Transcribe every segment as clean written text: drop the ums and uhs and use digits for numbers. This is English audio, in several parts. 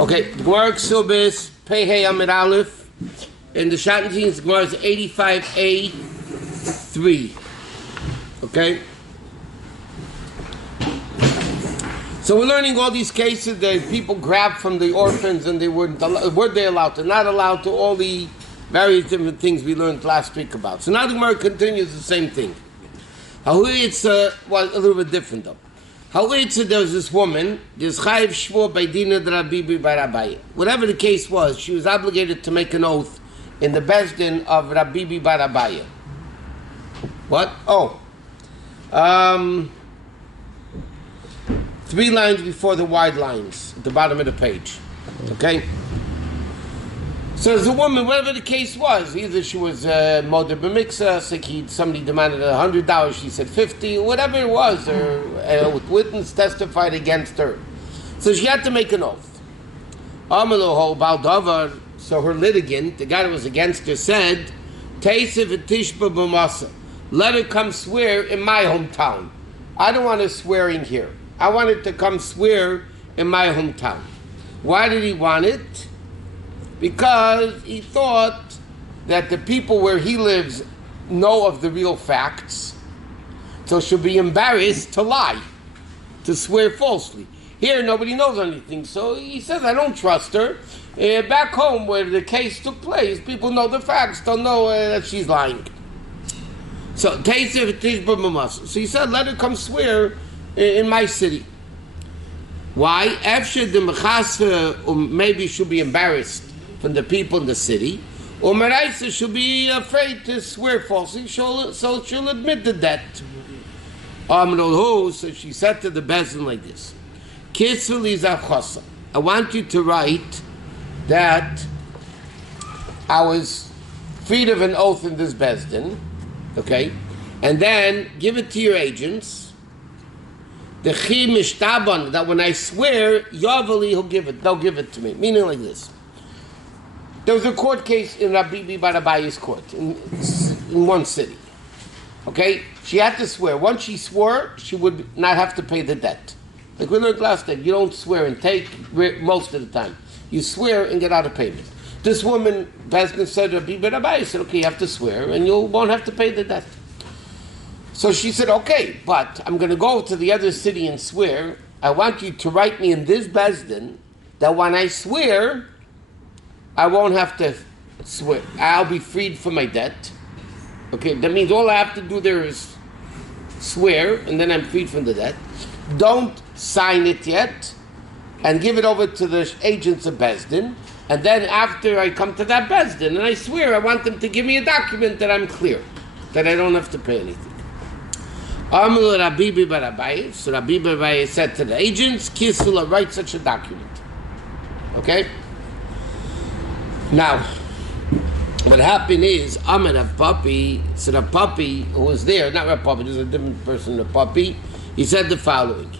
Okay, Gemara Kesubos, Pei Hey Amid Aleph, in the Shatnetines, Gemara is 85a3. Okay? So we're learning all these cases that people grabbed from the orphans and they were they allowed to, not allowed to, all the various different things we learned last week about. So now the Gemara continues the same thing. How it's a little bit different though. How it's there was this woman, this Chayiv Shvur by Dina Rabbi by Rabbi. Whatever the case was, she was obligated to make an oath in the Bezdin of Rabbi by Rabbi. What? Oh. 3 lines before the wide lines at the bottom of the page. Okay? So as a woman, whatever the case was, either she was Moder B'Miksa, somebody demanded $100, she said $50, whatever it was, or witness testified against her. So she had to make an oath. Amaluho Baldavar, so her litigant, the guy that was against her, said, Teisiv Tishba B'Masa, let her come swear in my hometown. I don't want her swearing here. I wanted to come swear in my hometown. Why did he want it? Because he thought that the people where he lives know of the real facts, so she'll be embarrassed to lie, to swear falsely. Here, nobody knows anything, so he says, I don't trust her. Back home, where the case took place, people know the facts, don't know that she's lying. So he said, let her come swear in my city. Why? Maybe she'll be embarrassed from the people in the city, or Meraisa she'll be afraid to swear falsely, so she'll admit the debt. So she said to the Bezdin like this, I want you to write that I was freed of an oath in this Bezdin, okay, and then give it to your agents. The chi mishtaban, that when I swear, Yavali they'll give it to me. Meaning like this. There was a court case in Rabbi Barabaya's court in one city. Okay? She had to swear. Once she swore, she would not have to pay the debt. Like we learned last time, you don't swear and take most of the time. You swear and get out of payment. This woman, Bezdin said, Rabbi Barabaya said, okay, you have to swear and you won't have to pay the debt. So she said, okay, but I'm going to go to the other city and swear. I want you to write me in this Bezdin that when I swear, I won't have to swear. I'll be freed from my debt. Okay, that means all I have to do there is swear, and then I'm freed from the debt. Don't sign it yet, and give it over to the agents of Bezdin. And then after I come to that Bezdin and I swear, I want them to give me a document that I'm clear, that I don't have to pay anything. So Rabbi Barabai said to the agents, Kisula, write such a document. Okay? Now, what happened is, Amar Rav Papi, so Rav Papi, who was there, not Rav Papi, there's a different person, Rav Papi, he said the following.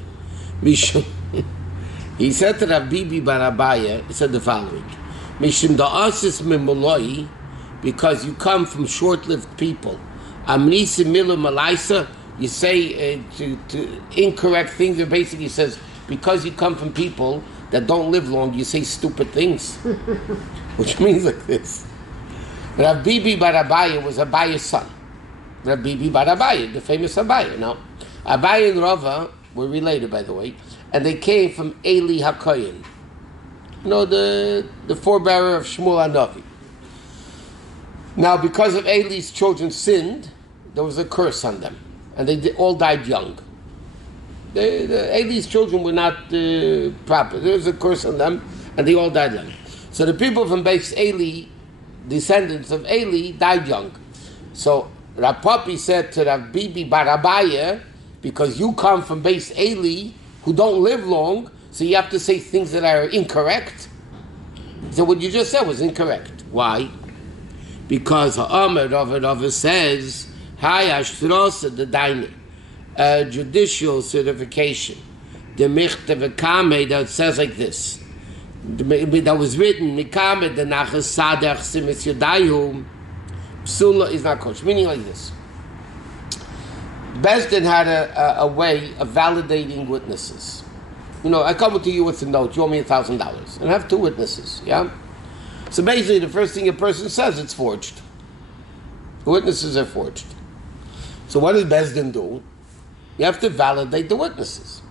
He said to Rabbi Barabaya, he said the following. Mishum da'asis mimoloi, because you come from short-lived people. Amnisi milu malaisa, you say to incorrect things. It basically says, because you come from people that don't live long, you say stupid things. Which means like this. Rabbi Barabaya was Abaya's son. Rabbi Barabaya, the famous Abaya. Now, Abaya and Rava were related, by the way, and they came from Eli HaKoyin. You know, the forebearer of Shmuel HaNavi. Now, because of Eli's children sinned, there was a curse on them. And they all died young. Eli's children were not proper. There was a curse on them, and they all died young. So the people from Beis Eli, descendants of Eli, died young. So Rav Papi said to Rav Bibi Barabaya, because you come from Beis Eli, who don't live long, so you have to say things that are incorrect. So what you just said was incorrect. Why? Because Ha'amar Rava says, Hi Ashtrosa the Daine, judicial certification. The Michte Vekame that says like this. That was written, Mikame the Nachas Sadach Simis Yadayum, Psula is not kosher. Meaning like this. Bezdin had a way of validating witnesses. I come to you with a note, you owe me $1,000, and I have two witnesses, yeah? So basically, the first thing a person says, it's forged. The witnesses are forged. So what does Bezdin do? You have to validate the witnesses.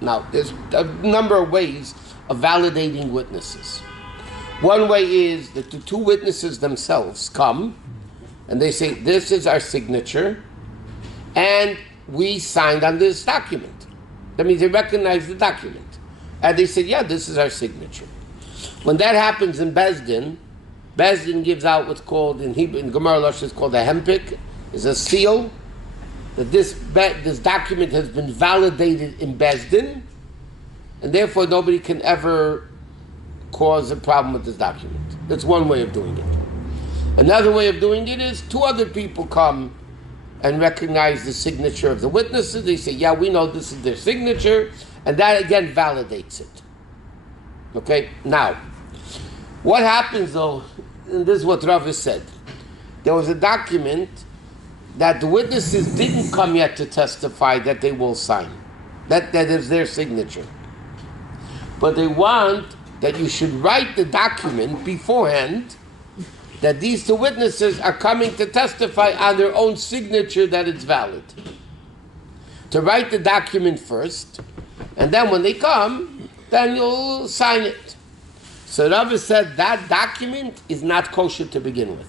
Now, there's a number of ways of validating witnesses. One way is that the two witnesses themselves come, and they say, this is our signature, and we signed on this document. That means they recognize the document. And they said, yeah, this is our signature. When that happens in Bezdin gives out what's called, in Hebrew, in Gemara Lush, it's called a hempik, is a seal, that this document has been validated in Bezdin, and therefore nobody can ever cause a problem with this document. That's one way of doing it. Another way of doing it is two other people come and recognize the signature of the witnesses. They say, yeah, we know this is their signature, and that again validates it. Okay, now, what happens though, and this is what Rabbi said, there was a document that the witnesses didn't come yet to testify that they will sign. That is their signature. But they want that you should write the document beforehand that these two witnesses are coming to testify on their own signature that it's valid. To write the document first, and then when they come, then you'll sign it. So Rabbi said that document is not kosher to begin with.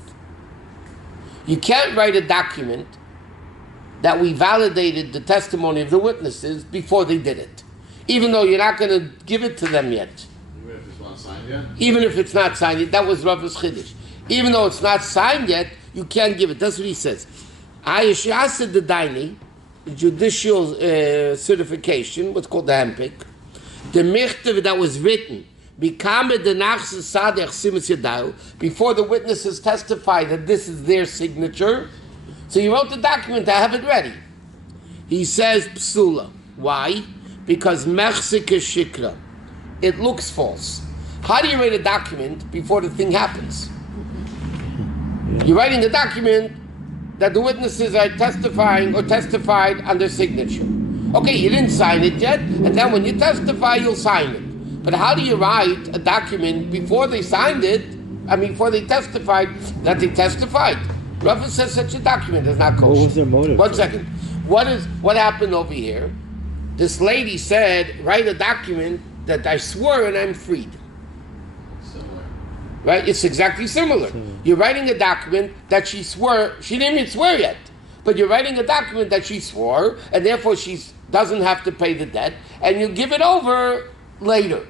You can't write a document that we validated the testimony of the witnesses before they did it, even though you're not going to give it to them yet. Even if it's not signed yet? Even if it's not signed yet. That was Rabbi's Chiddush. Even though it's not signed yet, you can't give it. That's what he says. Ayashasa the Daini, judicial certification, what's called the hempik, the michtav that was written, before the witnesses testify that this is their signature. So you wrote the document, I have it ready. He says psula. Why? Because mechsik is shikra. It looks false. How do you write a document before the thing happens? You're writing a document that the witnesses are testifying or testified on their signature. Okay, you didn't sign it yet, and then when you testify, you'll sign it. But how do you write a document before they signed it, before they testified that they testified? Rabbi says such a document is not kosher. What was their motive? 1 second. What happened over here? This lady said, write a document that I swore and I'm freed. Similar. Right? It's exactly similar. You're writing a document that she swore, she didn't even swear yet, but you're writing a document that she swore, and therefore she doesn't have to pay the debt, and you give it over later.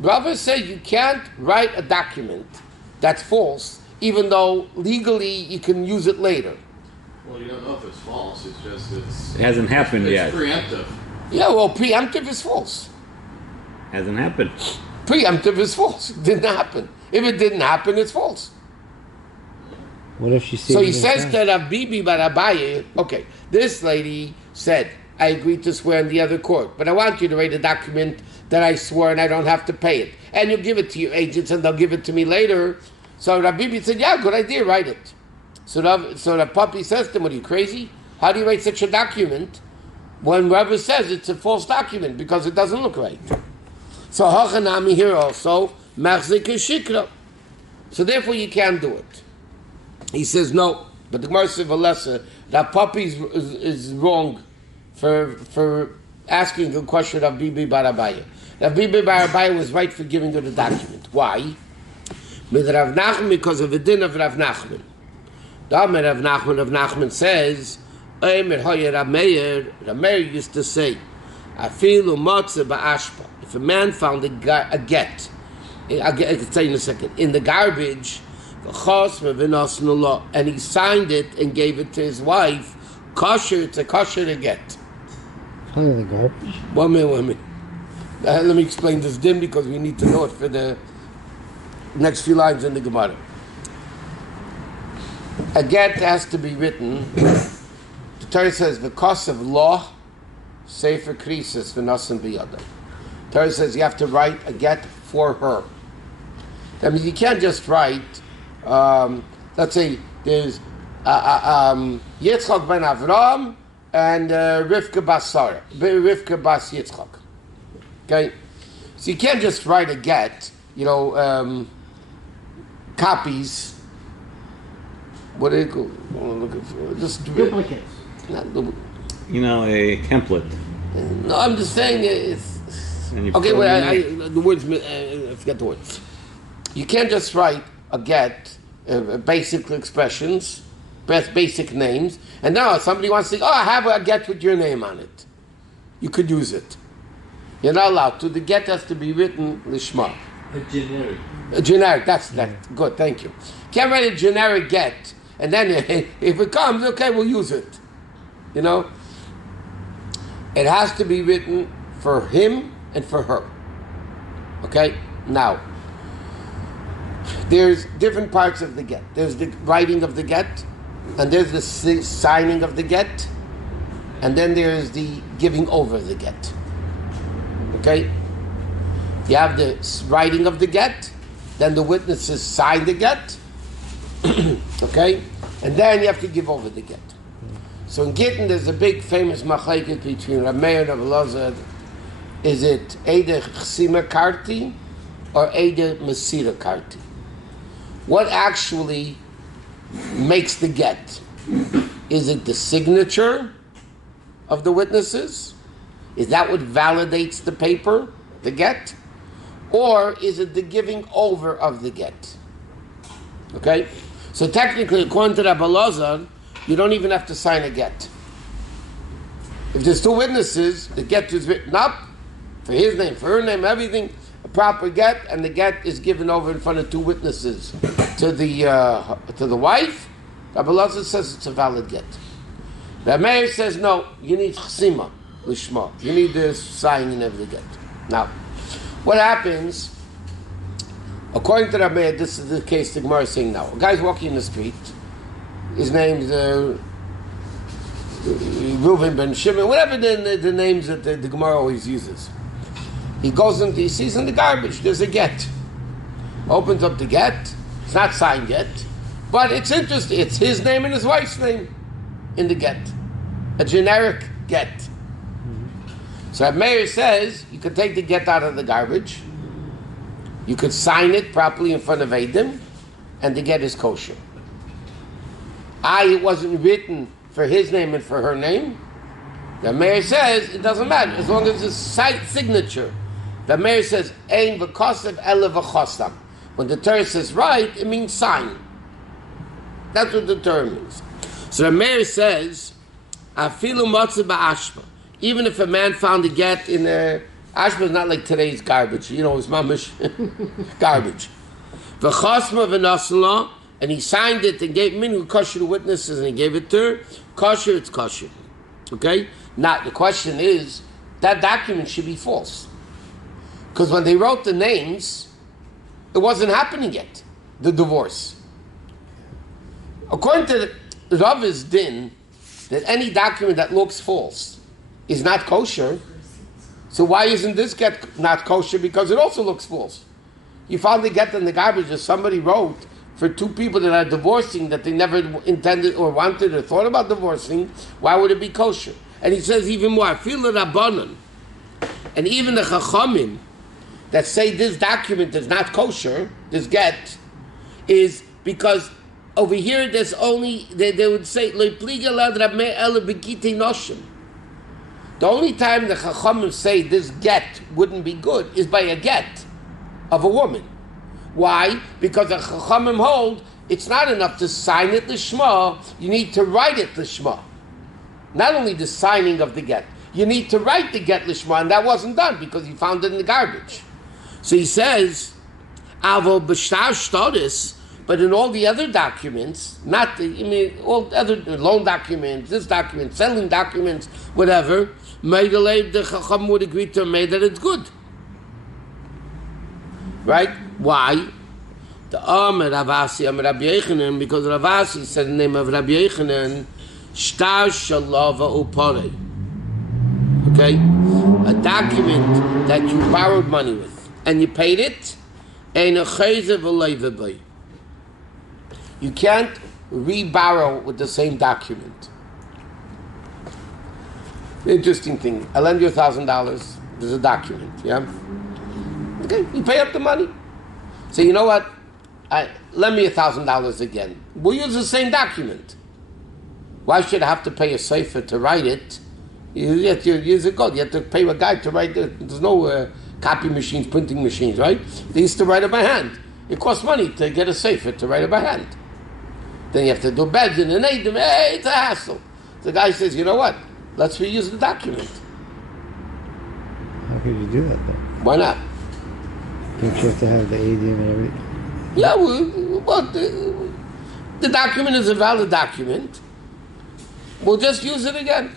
Rabbi said you can't write a document that's false, even though legally you can use it later. Well, you don't know if it's false. It's just It hasn't happened yet. It's preemptive. Yeah, well, preemptive is false. Hasn't happened. Preemptive is false. It didn't happen. If it didn't happen, it's false. What if she said? So he says to Rabbi Barabaye, okay, this lady said, I agreed to swear in the other court, but I want you to write a document that I swore and I don't have to pay it. And you'll give it to your agents and they'll give it to me later. So Rabbi said, yeah, good idea, write it. So the puppy says to him, what are you, crazy? How do you write such a document when Rabbi says it's a false document because it doesn't look right? So Hachanami here also, Machzik is Shikra. So therefore you can't do it. He says no, but the Gemara says Valesa, that puppy is wrong for asking a question of Bibi Barabaya. Rav Bibi Barabaya was right for giving her the document. Why? With Rav Nachman, because of the din of Rav Nachman. Rav Nachman says, Rav Meir used to say, Afilu matzah ba'ashpa. If a man found a get, I can tell you in a second, in the garbage, and he signed it and gave it to his wife, kosher, it's a kosher to get. Under the garbage? 1 minute. Let me explain this din because we need to know it for the next few lines in the Gemara. A get has to be written. The Torah says, because of law, sefer krisis v'nasan b'yadam. The Torah says you have to write a get for her. That means you can't just write, let's say there's Yitzchak ben Avram and Rivka bas Sarah, Rivka bas Yitzchak. Okay? So you can't just write a get, copies. What are you looking for? Just Duplicates. not, A template. no, I'm just saying it's. And you Okay, fill well, in the words, I forget the words. You can't just write a get, basic expressions, basic names, and now somebody wants to say, I have a get with your name on it. You could use it. You're not allowed to. The get has to be written lishma. A generic. A generic, that's that. Good, thank you. Can't write a generic get, and then if it comes, okay, we'll use it. It has to be written for him and for her. Okay? Now, there's different parts of the get. There's the writing of the get, and there's the signing of the get, and then there's the giving over the get. Okay? You have the writing of the get, then the witnesses sign the get, okay? And then you have to give over the get. So in Gittin, there's a big famous machlekes between Rabbi and Rabbi Elazar. Is it Eide Chsima Karti or Eide Mesira Karti? What actually makes the get? Is it the signature of the witnesses? Is that what validates the paper, the get? Or is it the giving over of the get? Okay? So technically, according to Rabbi Elazar, you don't even have to sign a get. If there's two witnesses, the get is written up for his name, for her name, everything, a proper get, and the get is given over in front of two witnesses to the wife. Rabbi Elazar says it's a valid get. Rabbi Meir says no, you need chsima, lishma. You need the signing of the get. Now, what happens? According to Rabbi Meir, this is the case the Gemara is saying now. A guy's walking in the street. His name's Reuven ben Shimon, whatever the names that the Gemara always uses. He sees in the garbage, there's a get. Opens up the get. It's not signed yet, but it's interesting. It's his name and his wife's name in the get. A generic get. So Rabbi Meir says you could take the get out of the garbage. You could sign it properly in front of Eidim, and the get is kosher. It wasn't written for his name and for her name. The mayor says it doesn't matter as long as it's signature. The mayor says ein v'kosev ele v'chosam. When the Torah says write, it means sign. That's what the Torah means. So the mayor says afilu motze ba'ashma. Even if a man found a get in a ashma, is not like today's garbage. It's mamish garbage. V'chosma v'nosla. And he signed it and gave minu kosher to witnesses, and he gave it to her. Kosher, it's kosher. Okay? Now, the question is, that document should be false. Because when they wrote the names, it wasn't happening yet, the divorce. According to the Rav's din, that any document that looks false is not kosher, so why isn't this get not kosher? Because it also looks false. You found the get in the garbage that somebody wrote for two people that are divorcing that they never intended or wanted or thought about divorcing. Why would it be kosher? And he says even more, feel the Rabbanan, and even the Chachamim that say this document is not kosher, this get, is because over here there's only, they would say, the only time the Chachamim say this get wouldn't be good is by a get of a woman. Why? Because the Chachamim hold it's not enough to sign it lishma, you need to write it lishma. Not only the signing of the get, you need to write the get lishma, and that wasn't done because he found it in the garbage. So he says, Avo b'shtar shtaris, but in all the other documents, all other loan documents, this document, selling documents, whatever, Meidele, the Chacham would agree to me that it's good. Right? Why? The Ravasi, Rabbi Yechanan, because Ravasi said the name of Rabbi Yechanan, Shtar Shalava Upare. Okay? A document that you borrowed money with, and you paid it, you can't re-borrow with the same document. The interesting thing, I lend you $1,000, There's a document, yeah? Okay, you pay up the money. So you know what? Lend me $1,000 again. We'll use the same document. Why should I have to pay a sefer to write it? Years ago, you had to pay a guy to write it. There's no copy machines, printing machines, right? They used to write it by hand. It costs money to get a sefer to write it by hand. Then you have to do bedin and edim. Hey, it's a hassle. The guy says, you know what? Let's reuse the document. How could you do that then? Why not? Don't you have to have the edim and everything? Yeah, well, the document is a valid document. We'll just use it again.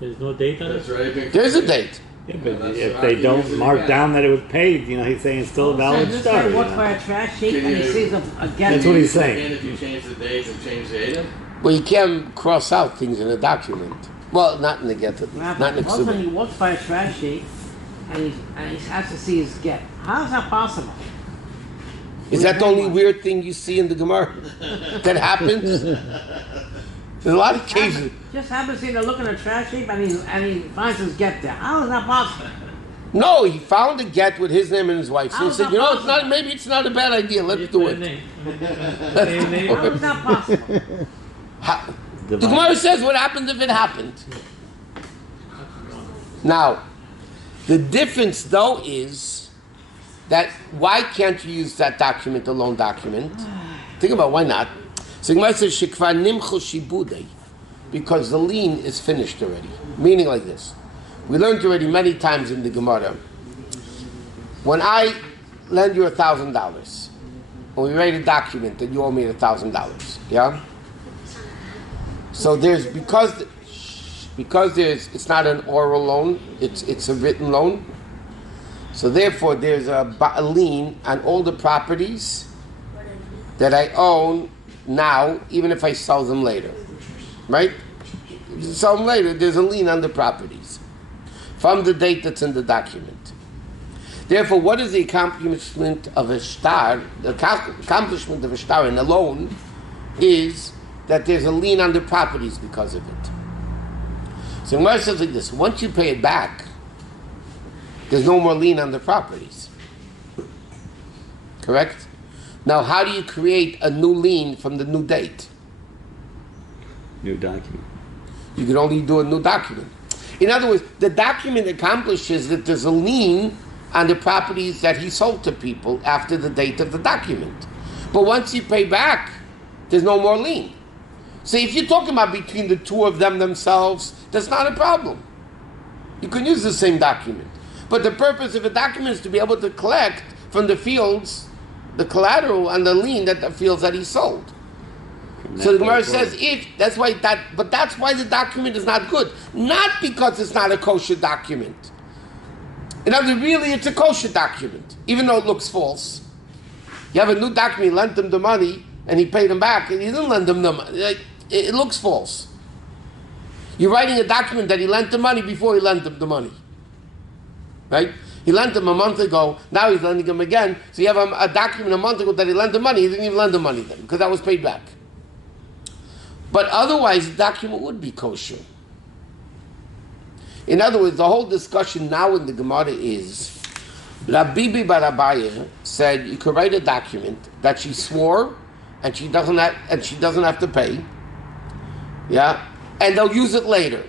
There's no date on That's it? right. There's a date. Yeah, but That's if right. they Use don't it mark again. down that it was paid, he's saying it's still a valid this start. guy walks by a trash heap and he sees a That's get. what he's saying. And if you change the date and change the item, Well, you can't cross out things in a document. Well, not in the get, not in the Also, Kesubos. he walks by a trash heap and he has to see his get. How is that possible? Is that the only weird thing you see in the Gemara that happens? There's a lot of cases. Just happens to look in a trash heap and he finds his get there. How is that possible? No, he found a get with his name and his wife's. So he How's said, that you know, possible? maybe it's not a bad idea. Let's do it. Let's do How it. is that possible? The Gemara says what happens if it happened. Now, the difference though is that why can't you use that document, the loan document? Think about why not. So Gemara says shekvar nimchu shibudei, because the lien is finished already. Meaning like this. We learned already many times in the Gemara. When I lend you $1,000, when we write a document that you owe me $1,000, yeah. So there's because there's it's not an oral loan, it's a written loan. So therefore there's a lien on all the properties that I own now, even if I sell them later, right? If you sell them later, there's a lien on the properties from the date that's in the document. Therefore, what is the accomplishment of a shtar? The accomplishment of a shtar in a loan is that there's a lien on the properties because of it. So Gemara says like this: once you pay it back, there's no more lien on the properties. Correct? Now, how do you create a new lien from the new date? New document. You can only do a new document. In other words, the document accomplishes that there's a lien on the properties that he sold to people after the date of the document. But once you pay back, there's no more lien. So if you're talking about between the two of them themselves, that's not a problem. You can use the same document. But the purpose of a document is to be able to collect from the fields the collateral and the lien that the fields that he sold. So the Gemara says that's why the document is not good. Not because it's not a kosher document. In other words, really it's a kosher document, even though it looks false. You have a new document, he lent him the money, and he paid him back, and he didn't lend him the money. It looks false. You're writing a document that he lent the money before he lent him the money. Right? He lent him a month ago, now he's lending him again, so you have a document a month ago that he lent the money, he didn't even lend the money then, because that was paid back. But otherwise, the document would be kosher. In other words, the whole discussion now in the Gemara is, Rabbi Bar said you could write a document that she swore and she doesn't have to pay, yeah, and they'll use it later.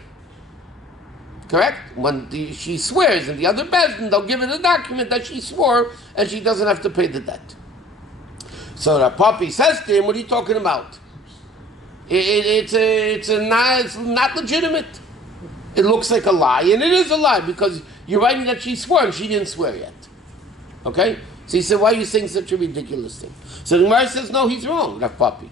Correct? When she swears and the other bezdin, they'll give her the document that she swore and she doesn't have to pay the debt. So the puppy says to him, "What are you talking about? It's not legitimate. It looks like a lie, and it is a lie because you're writing that she swore and she didn't swear yet." Okay? So he said, "Why are you saying such a ridiculous thing?" So the Gemara says, "No, he's wrong, Rav Papi.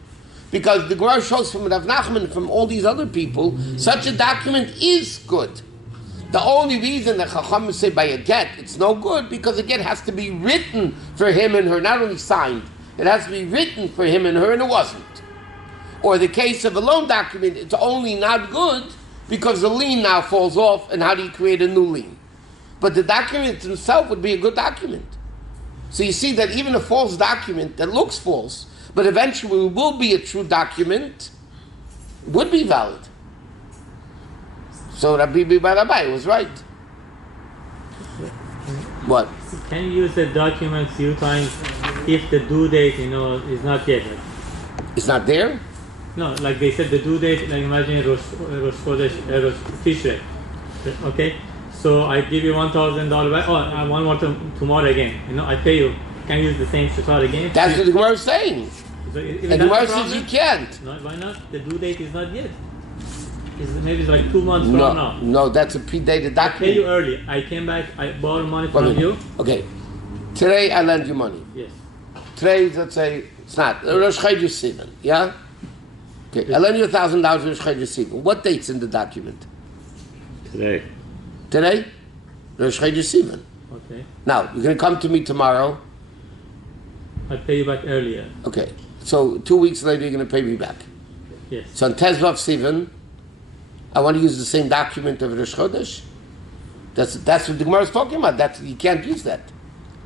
Because the Gemara shows from Rav Nachman and from all these other people, such a document is good. The only reason that Chacham say by a get, it's no good, because a get has to be written for him and her, not only signed. It has to be written for him and her, and it wasn't. Or the case of a loan document, it's only not good because the lien now falls off, and how do you create a new lien? But the document itself would be a good document. So you see that even a false document that looks false, but eventually will be a true document, would be valid. So Rabbi Bar was right. What? Can you use the document few times if the due date, is not yet? It's not there? No, like they said, the due date, like imagine Rosh Chodesh, Rosh Tishrei. Okay? So I give you $1,000 back. Oh, I want more tomorrow again. I pay you. Can you use the same shofar again? That's what the Gemara is saying. So if And the Gemara says you can't. No, why not? The due date is not yet. Maybe it's like 2 months from now. No, that's a predated I pay you document. early. I came back, I borrowed money from you. Okay. Today I lend you money. Yes. Today, let's say, it's not. Rosh Chodesh Sivan, yeah? Okay, I lend you $1,000 Rosh Chodesh Sivan. What date's in the document? Today. Today? Rosh Chodesh Sivan. Okay. Now, you're going to come to me tomorrow. I pay you back earlier. Okay. So 2 weeks later, you're going to pay me back. Yes. So on Tezvav Sivan, I want to use the same document of Rosh Chodesh. That's what the Gemara is talking about. You can't use that.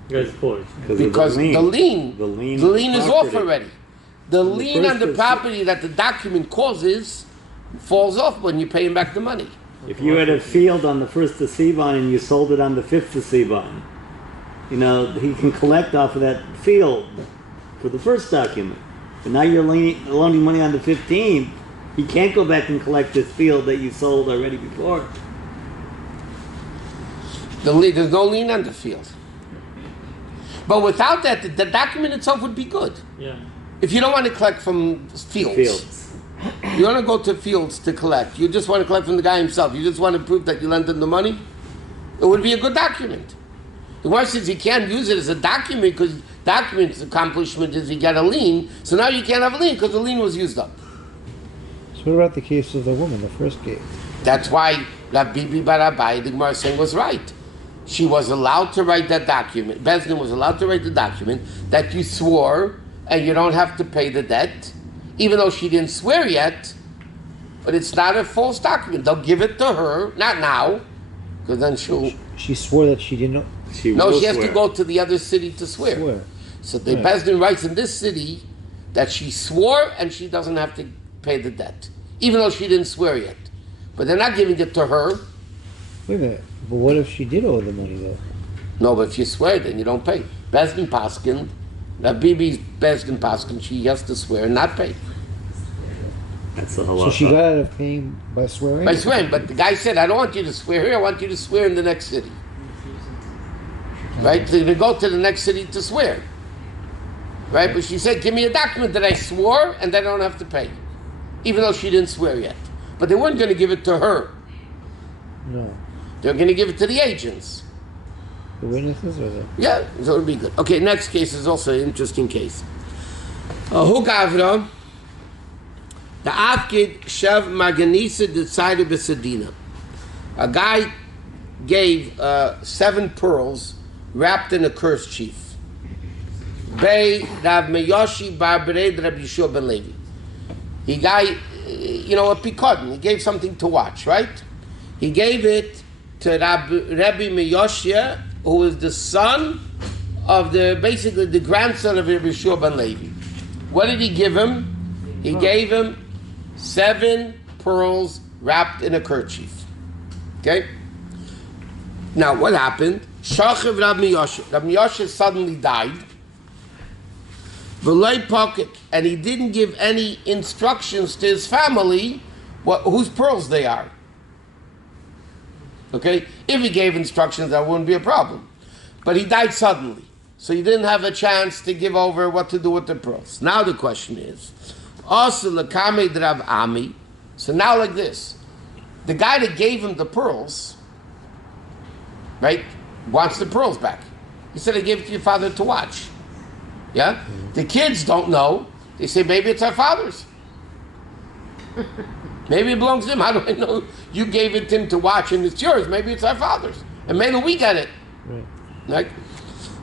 Because forged. Because the lien is off property. already. The lien on the first- property that the document causes falls off when you pay him back the money. If you had a field on the first of Sivan and you sold it on the 5th of Sivan, he can collect off of that field for the first document. But now you're loaning money on the 15th. He can't go back and collect this field that you sold already before. There's no lien on the field. But without that, the document itself would be good. Yeah. If you don't want to collect from fields. You want to go to fields to collect. You just want to collect from the guy himself. You just want to prove that you lent him the money. It would be a good document. The one says you can't use it as a document because document's accomplishment is you get a lien. So now you can't have a lien because the lien was used up. So what about the case of the woman, the first case? That's why Rabbi Barabai, the Gemara is saying, was right. She was allowed to write that document. Bezdin was allowed to write the document that you swore and you don't have to pay the debt, even though she didn't swear yet. But it's not a false document. They'll give it to her, not now, because then she'll. She swore that she didn't know. She Has to go to the other city to swear. So the Bezdin writes in this city that she swore and she doesn't have to pay the debt, even though she didn't swear yet. But they're not giving it to her. Wait a minute. But what if she did owe the money, though? No, but if you swear, then you don't pay. Bezdin Paskin, Bibi's Bezdin Paskin, she has to swear and not pay. That's the halacha. So she got out of paying by swearing? By swearing, but the guy said, I don't want you to swear here, I want you to swear in the next city. Right? They're going to go to the next city to swear. Right? But she said, give me a document that I swore and that I don't have to pay. Even though she didn't swear yet. But they weren't going to give it to her. No. They're going to give it to the agents. The witnesses or the... Yeah, so it'll be good. Okay, next case is also an interesting case. Hukavra, the Afkid Shev Maganisa decided Besadina. A guy gave 7 pearls wrapped in a kerchief. Bei Rav Meyoshi Bar Bered Rabbi Yeshua ben Levi. He got, a picodon. He gave something to watch, right? He gave it to Rabbi Meyoshia, who is the son of basically the grandson of Rabbi Yeshua ben Levi. What did he give him? He gave him 7 pearls wrapped in a kerchief. Okay? Now, what happened? Shachiv Rabbi Meyoshia. Rabbi Meyoshia suddenly died. V'loi pocket, and he didn't give any instructions to his family whose pearls they are. Okay? If he gave instructions, that wouldn't be a problem. But he died suddenly. So he didn't have a chance to give over what to do with the pearls. Now the question is, also l'kamei d'Rav Ami. So now like this. The guy that gave him the pearls, right, wants the pearls back. He said, I gave it to your father to watch. Yeah? The kids don't know. They say, maybe it's our father's. Maybe it belongs to him. How do I know? You gave it to him to watch and it's yours. Maybe it's our father's. And maybe we got it. Right?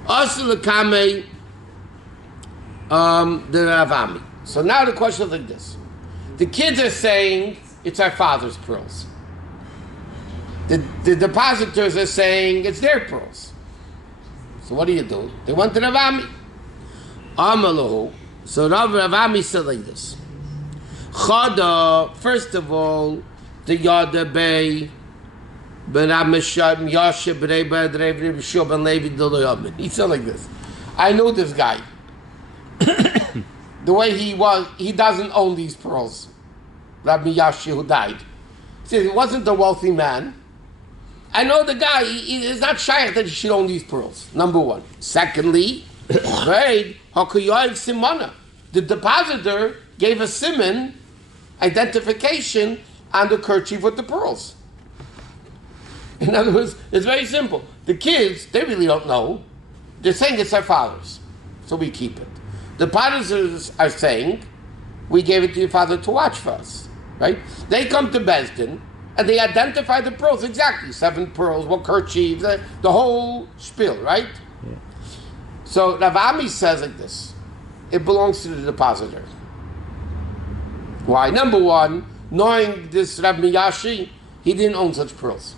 Also l'kamei the Ravami. So now the question is like this. The kids are saying it's our father's pearls. The depositors are saying it's their pearls. So what do? They went to Ravami. Amalahu. So Ravami said like this. Chada, first of all, the Yada Bay, He said like this. I know this guy. The way he was, he doesn't own these pearls. Rabbi Yashi, who died. He said he wasn't a wealthy man. I know the guy, he is not shy that he should own these pearls. Number one. Secondly, the depositor gave a simon identification on the kerchief with the pearls. In other words, it's very simple. The kids, they really don't know. They're saying it's our father's, so we keep it. The depositors are saying, we gave it to your father to watch for us, right? They come to Bezdin, and they identify the pearls exactly. 7 pearls, what kerchief, the whole spiel, right? Yeah. So Rav Ami says like this, it belongs to the depositor. Why? Number one, knowing this Rabbi Yashi, he didn't own such pearls.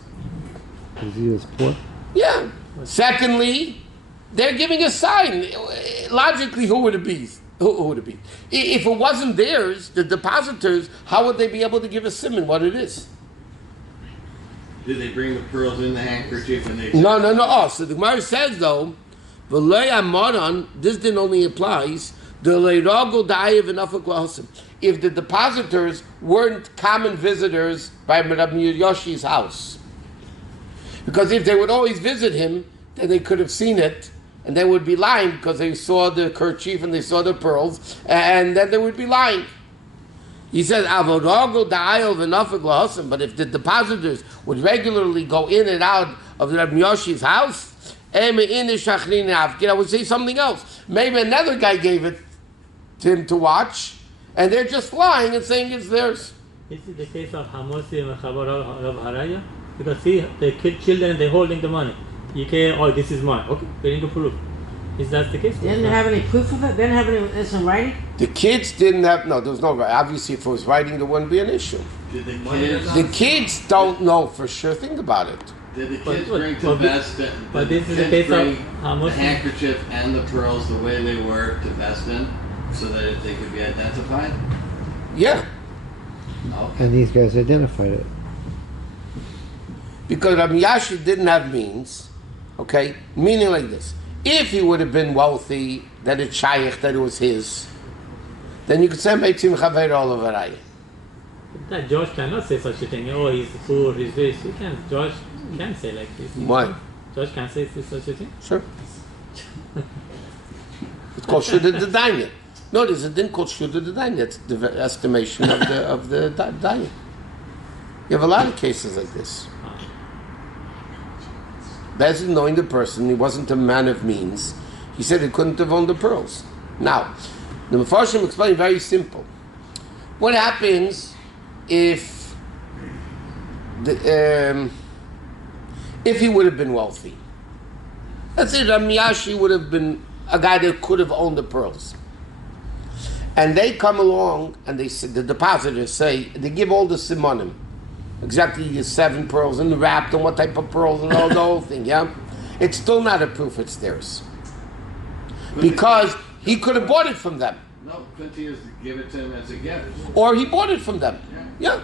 Because he was poor. Yeah. Secondly, they're giving a sign. Logically, who would it be? Who would it be? If it wasn't theirs, the depositors, how would they be able to give a simon what it is? Did they bring the pearls in the handkerchief and they... No. Oh, so the Gemara says though, V'lei amaran, this then only applies, if the depositors weren't common visitors by Rabbi Yoshi's house. Because if they would always visit him, then they could have seen it, and they would be lying because they saw the kerchief and they saw the pearls, and then they would be lying. He says, but if the depositors would regularly go in and out of Rabbi Yoshi's house, I would say something else. Maybe another guy gave it to him to watch, and they're just lying and saying it's theirs. This is the case of Hamosi and Rav Haraya, because see, the children, they're holding the money. You can't, oh, this is mine. Okay, getting a proof. Is that the case? They didn't have any proof of it? They didn't have any some writing? The kids didn't have, no, there was no writing. Obviously, if it was writing, there wouldn't be an issue. Did the kids... The kids don't know for sure. Think about it. Did the kids bring to Vestin? But this is the case of the handkerchief and the pearls the way they were to Vestin, so that they could be identified? Yeah. Okay. And these guys identified it. Because Rabbi Yashi didn't have means, okay? Meaning like this. If he would have been wealthy, that it's shaykh, that it was his, then you could say, Meitzim Chaver Olavaraya. That George cannot say such a thing. Oh, he's poor, he's this. He can't. George can't say like this. Why? George can't say such a thing. Sure. It's called Shuddha D'Dainyan. No, there's a thing called Shuddha D'Dainyan. It's the estimation of the Dayan. You have a lot of cases like this. That's knowing the person, he wasn't a man of means. He said he couldn't have owned the pearls. Now, the Mefarshim explain very simple. What happens if he would have been wealthy? Let's say Rabbi Yashi would have been a guy that could have owned the pearls. And they come along and they say, the depositors say, they give all the simonim. Exactly the 7 pearls and the wrapped and what type of pearls and all the whole thing, yeah? It's still not a proof it's theirs. Because he could have bought it from them. No, couldn't he just give it to him as a gift? Or he bought it from them. Yeah.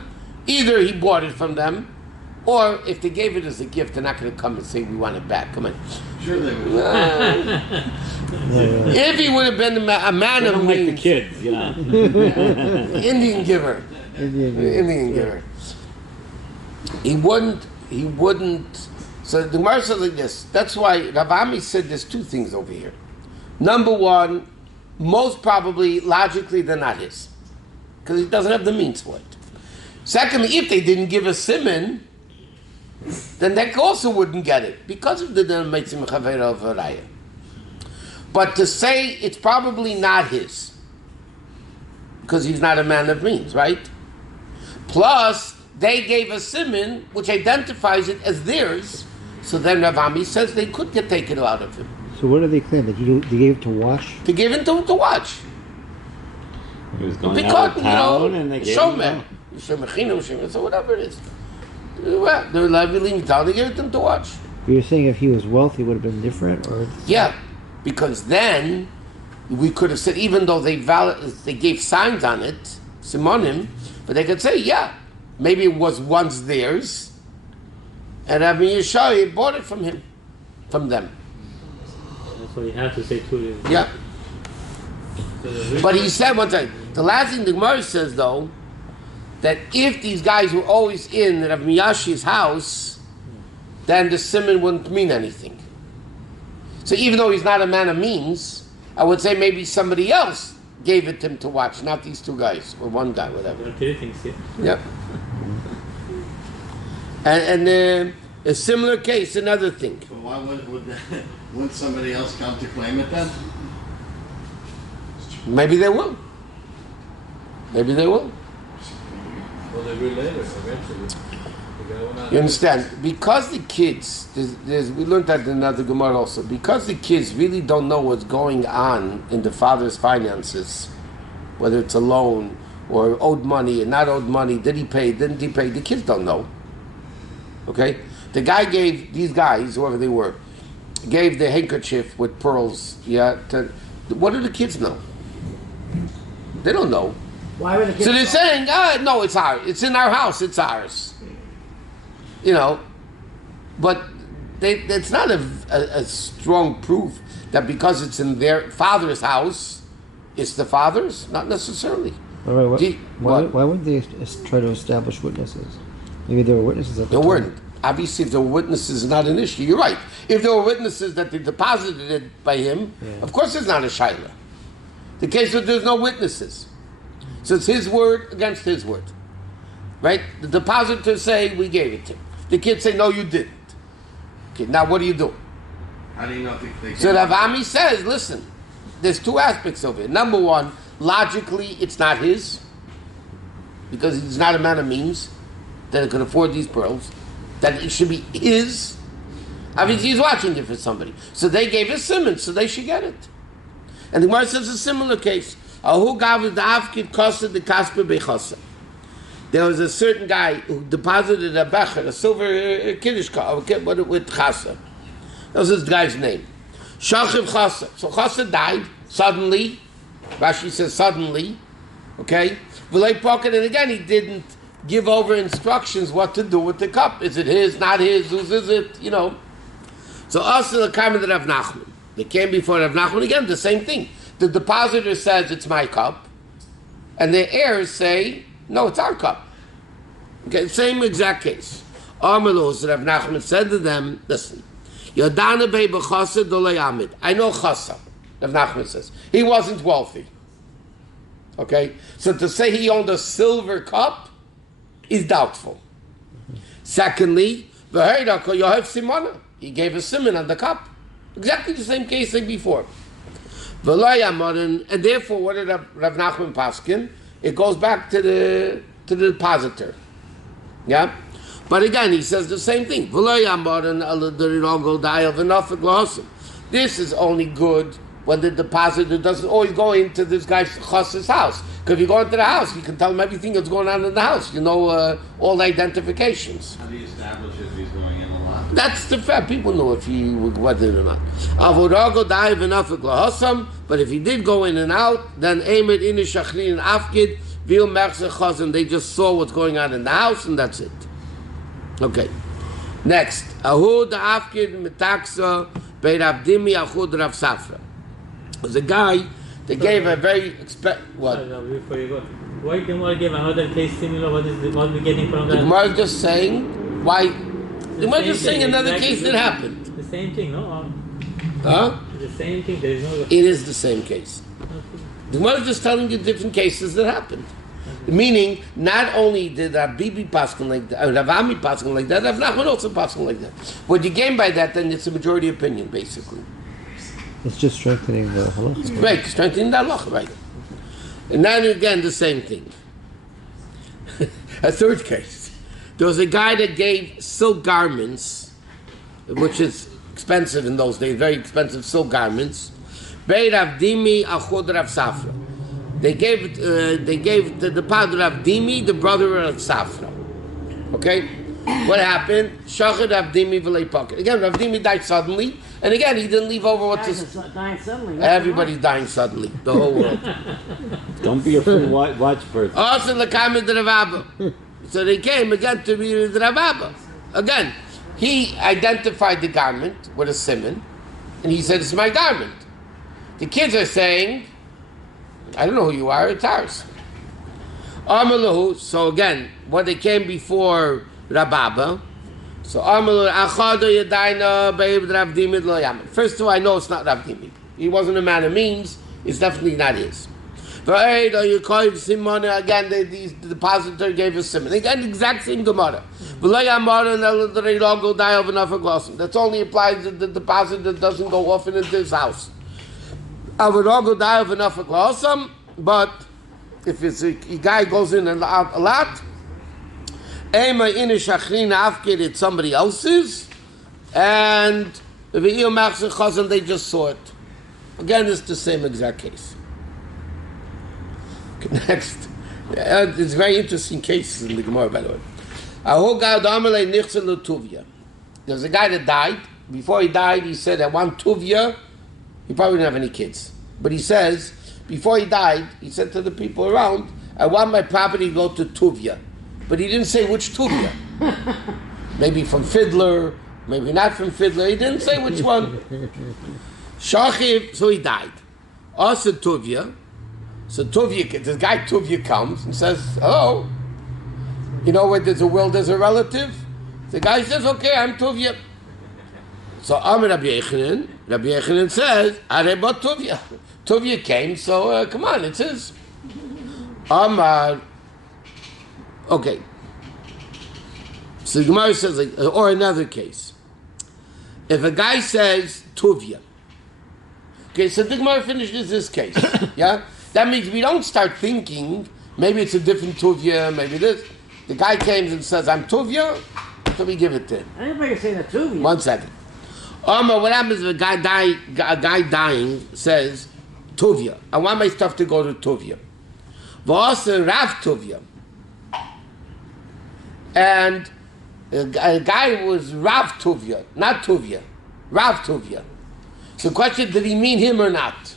Either he bought it from them, or if they gave it as a gift, they're not going to come and say, we want it back. Come on. Sure they would. If he would have been a man of Like the means, kids, you know. Indian giver. Indian giver. He wouldn't, so the Gemara says like this, that's why Rav Ami said there's 2 things over here. Number one, most probably, logically, they're not his, because he doesn't have the means for it. Secondly, if they didn't give a simon, then they also wouldn't get it, because of the Meitzim Chaveira Varaya. But to say it's probably not his, because he's not a man of means, right? Plus, they gave a simon which identifies it as theirs, so then Rav Ami says they could get taken out of him. So what do they claim? That they gave it to watch? To give it to watch. He was going Because, out of town and they gave him... Showman, so whatever it is. Well, they're leaving town, they gave it to him to watch. But you're saying if he was wealthy, it would have been different? Or Yeah, because then we could have said, even though they gave signs on it, simonim, but they could say, yeah, maybe it was once theirs, And Rabbi Yishai bought it from them. So you have to say two. Yeah. But he said one time, the last thing the Gemara says though, that if these guys were always in Rabbi Yashi's house, then the simon wouldn't mean anything. So even though he's not a man of means, I would say maybe somebody else gave it to him to watch, not these two guys, or one guy, whatever. Yep. And a similar case, another thing. But why wouldn't somebody else come to claim it then? Maybe they will. Maybe they will. Well, they will later, eventually. You understand? Because the kids, we learned that in another Gemara also, because the kids really don't know what's going on in the father's finances, whether it's a loan or owed money and not owed money, did he pay, didn't he pay, the kids don't know. Okay? The guy gave, these guys, whoever they were, gave the handkerchief with pearls, what do the kids know? They don't know. Why would the kids So they're saying, no, it's ours. It's in our house. It's ours. You know, but it's not a strong proof that because it's in their father's house, it's the father's. Not necessarily. Why wouldn't they try to establish witnesses? Maybe there were witnesses at the There time. weren't. Obviously, if there were witnesses, it's not an issue. You're right. If there were witnesses that they deposited it by him, of course it's not a shaila. The case where there's no witnesses. So it's his word against his word. Right? The depositors say, we gave it to him. The kids say, no, you didn't. Okay, now what do you do? How do you know if they So Rav Ami says, listen, there's two aspects of it. Number one, logically, it's not his, because he's not a man of means that can afford these pearls, that it should be his. Obviously, he's watching it for somebody. So they gave a simon, so they should get it. And the Gemara says a similar case. Ahu gav the afkid kosa the kasper bechasa. There was a certain guy who deposited a becher, a silver kiddush cup, with chasa. That was this guy's name. Shachiv chasa. So chasa died suddenly. Rashi says suddenly. Okay? V'lei pocket, and again, he didn't give over instructions what to do with the cup. Is it his, not his, whose is it? You know. So also the comment of Rav Nachman. They came before Rav Nachman, again, the same thing. The depositor says it's my cup, and the heirs say, no, it's our cup. Okay, same exact case. Armelos, Rav Nachman said to them, listen, Yodana bei b'chasa dolei amid. I know chasa, Rav Nachman says. He wasn't wealthy. Okay? So to say he owned a silver cup is doubtful. Secondly, v'heida kol yohev simona. He gave a simon on the cup. Exactly the same case like before. And therefore, what did Rav Nachman paskin? It goes back to the depositor. Yeah? But again, he says the same thing. This is only good when the depositor doesn't always go into this guy's chas's house. Because if you go into the house, you can tell him everything that's going on in the house. You know all the identifications. How do you establish if he's going in a lot? That's the fact. People know if he went in or not. But if he did go in and out, then Eimet in Shachrin and Afkid, Vil Merchse Chazan, they just saw what's going on in the house and that's it. Okay. Next. Ahud Afkid Metaksa Beit Abdimi Ahud Rav Safra. There's a guy that gave a very what? Before you go, why Gemara give another case similar? What we're getting from that? The Gemara is just saying why. The Gemara is just saying another case that happened. The same thing, no? Huh? The same thing. There is no. It is the same case. The Gemara is just telling you different cases that happened. Meaning, not only did Rabbi Paskin like that, Rav Ami Paskin like that, Rav Nachman also Paskin like that. What you gain by that, then it's a majority opinion, basically. It's just strengthening the halacha. Right, strengthening the halacha, right. And then again, the same thing. A third case. There was a guy that gave silk garments, which is expensive in those days, very expensive silk garments. Bei Rav Dimi Achod Rav Safra. They gave the deposit Rav Dimi, the brother of Safra. Okay? What happened? Shachad Rav Dimi v'lei pocket. Again, Rav Dimi died suddenly, and again, he didn't leave over what to... Dying suddenly. Everybody's dying suddenly, the whole world. Don't be a fool, watch first. Also, the comment of Rav Abba. So they came again to be with Rav Abba. Again, He identified the garment with a siman, and he said, it's my garment. The kids are saying, I don't know who you are, it's ours. Amalahu, so again, when they came before Rababa, so Amalahu, Achado Yadaina, Babe Rav Dimid Lo Yaman. First of all, I know it's not Rav Dimid. He wasn't a man of means, it's definitely not his. Again, the depositor gave a simon. Again, the exact same Gemara. That only applies to the deposit that doesn't go often into his house. But if it's a guy goes in and out a lot, it's somebody else's, and they just saw it. Again, it's the same exact case. Next, it's very interesting cases in the Gemara, by the way. There's a guy that died. Before he died, he said, I want Tuvia. He probably didn't have any kids. But he says, before he died, he said to the people around, I want my property to go to Tuvia. But he didn't say which Tuvia. Maybe from Fiddler, maybe not from Fiddler. He didn't say which one. Shachiv, so he died. Also Tuvia. So Tuvia, this guy Tuvia comes and says, hello. You know, where there's a will, there's a relative. The guy says, okay, I'm Tuvia. So Rabbi Yechanan says, Areba Tuvia. Tuvia came, so come on, it's his. Amar. Okay. So the Gemara says, or another case. If a guy says Tuvia. Okay, so the Gemara finishes this case. Yeah? That means we don't start thinking, maybe it's a different Tuvia, maybe this. The guy comes and says, I'm Tuvia, so we give it to him. Anybody say that Tuvia? 1 second. What happens if a guy dying says, Tuvia, I want my stuff to go to Tuvia. V'asa Rav Tuvia. And a guy was Rav Tuvia, not Tuvia. Rav Tuvia. So the question, did he mean him or not?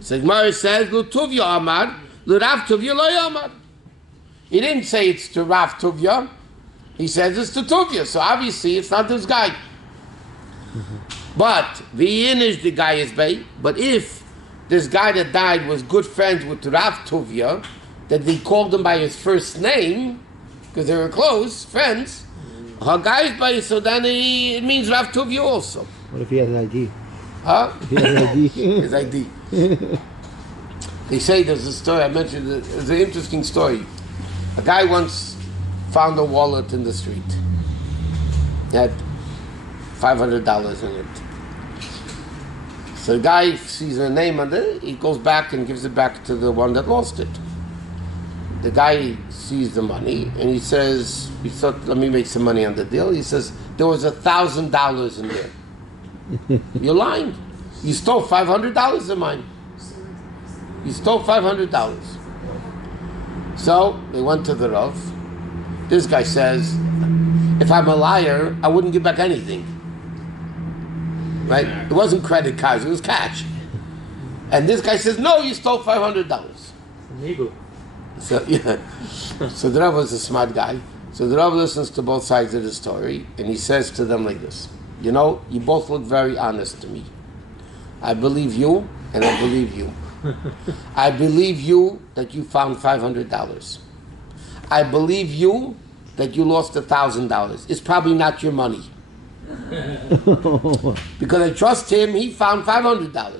So Gemara says, Lo Tuvia Amar, Lo Rav Tuvia Lo Amar. He didn't say it's to Rav Tuvia. He says it's to Tuvia. So obviously it's not this guy. But the Yinish, the guy is Bay. But if this guy that died was good friends with Rav Tuvia, that they called him by his first name, because they were close friends, guy is Bay, so then it means Rav Tuvia also. What if he has an ID? Huh? If he has an ID. His ID. They say there's a story, I mentioned it, it's an interesting story. A guy once found a wallet in the street. It had $500 in it. So the guy sees a name on it, he goes back and gives it back to the one that lost it. The guy sees the money and he says, he thought, let me make some money on the deal. He says, there was $1,000 in there. You're lying. You stole $500 of mine. You stole $500. So they went to the Rav. This guy says, if I'm a liar, I wouldn't give back anything. Right? It wasn't credit cards, it was cash. And this guy says, no, you stole $500. Amigo. So, yeah. So the Rav was a smart guy. So the Rav listens to both sides of the story, and he says to them like this, you know, you both look very honest to me. I believe you, and I believe you. I believe you that you found $500. I believe you that you lost $1,000. It's probably not your money. Because I trust him, he found $500. Wow.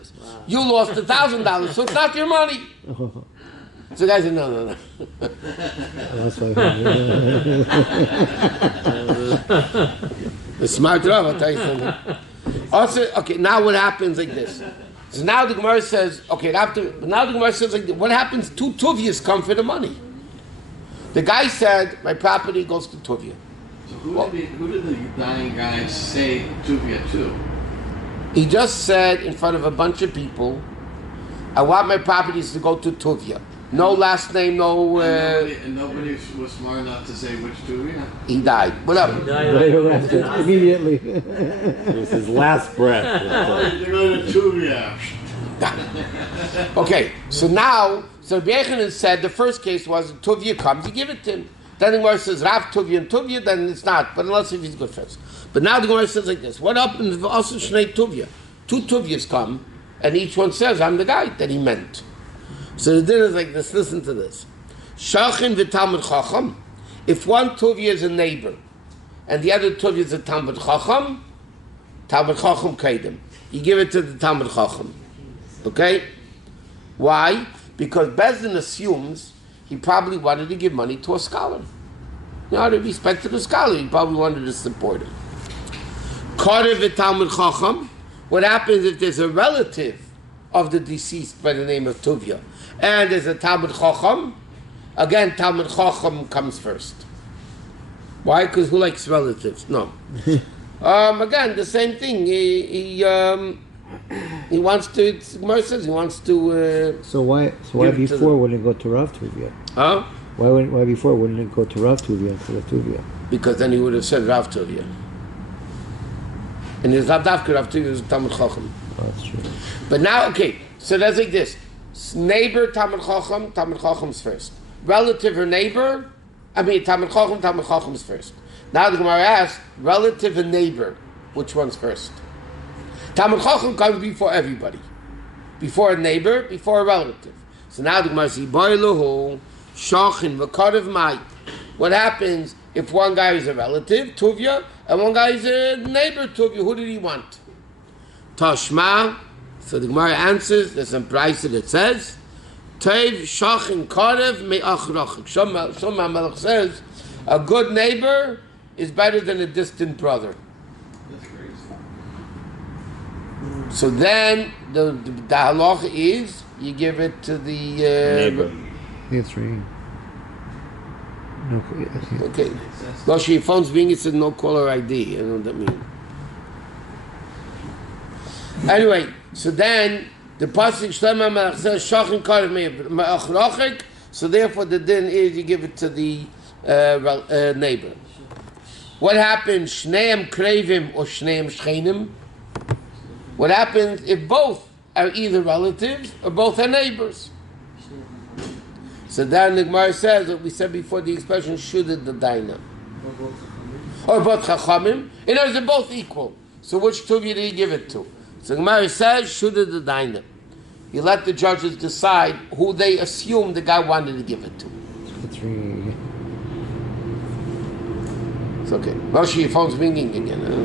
You lost $1,000, so it's not your money. So the guy said, no. That's The smart Rav, I'll tell you something. Also, okay, now what happens like this? So now the Gemara says, okay, now the Gemara says, like, what happens? Two Tuvias come for the money. The guy said, my property goes to Tuvia. So who did the dying guy say Tuvia to? He just said in front of a bunch of people, I want my properties to go to Tuvia. No last name, no... And nobody was smart enough to say which Tuvia? He died. Whatever. Immediately. It was his last breath. To go to Tuvia. Okay, so now, Rabbi Yechanan said the first case was Tuvia comes, you give it to him. Then the Gemara says Rav Tuvia and Tuvia, then it's not, but unless if he's good friends. But now the Gemara says like this: what happens if also Shnei Tuvia? Two Tuvias come, and each one says, "I'm the guy that he meant." So the din is like this. Listen to this: Shachin v'Talmud Chacham. If one Tuvia is a neighbor, and the other Tuvia is a Talmud Chacham Kedem. You give it to the Talmud Chacham. Okay? Why? Because Bezdin assumes he probably wanted to give money to a scholar. You know, out of respect to the scholar, he probably wanted to support him. Karev Talmud Chacham. What happens if there's a relative of the deceased by the name of Tuvia, and there's a Talmud Chacham? Again, Talmud Chacham comes first. Why? Because who likes relatives? No. Again, the same thing. He wants to. Gemara says he wants to. So why before wouldn't it go to Rav Tuvia? Huh? Why before wouldn't it go to Rav Tuvia instead of Tuvia? Because then he would have said Rav Tuvia. And his Rav Davka Rav Tuvia is Talmud Chacham. Oh, that's true. But now, okay, so that's like this: neighbor Talmud Chacham's first. Relative or neighbor, Talmud Chacham's first. Now the Gemara asks, relative and neighbor, which one's first? Talmud Chacham comes before everybody. Before a neighbor, before a relative. So now the Gemara says, Boiluhu, Shachin, V'karev Mai. What happens if one guy is a relative, Tuvia, and one guy is a neighbor, Tuvia? Who did he want? Tashma. So the Gemara answers, there's some price that says, Tev Shachin Karev Me'achrachik. Shlomo HaMelech says, a good neighbor is better than a distant brother. That's crazy. So then the halacha is you give it to the Neighbor. That's right. No, okay. Well, your phone's being, it said no caller ID. I don't know what that means. Anyway, so then the pasuk Shlomo HaMelech says Shachin Karev Me'achrachik. So therefore the din is you give it to the neighbor. What happens? Shneim krevim or shneim shchenim? What happens if both are either relatives or both are neighbors? So then the Gemara says what we said before, the expression shudid the daina. Or both chachamim. In other words, they're both equal. So which Tuvia do you give it to? So the Gemara says shudid the daina. You let the judges decide who they assume the guy wanted to give it to. that's right. It's okay. Roshi, your phone's ringing again. Huh?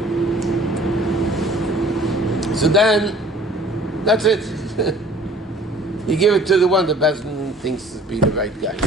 So then, that's it. You give it to the one the Bezdin thinks to be the right guy.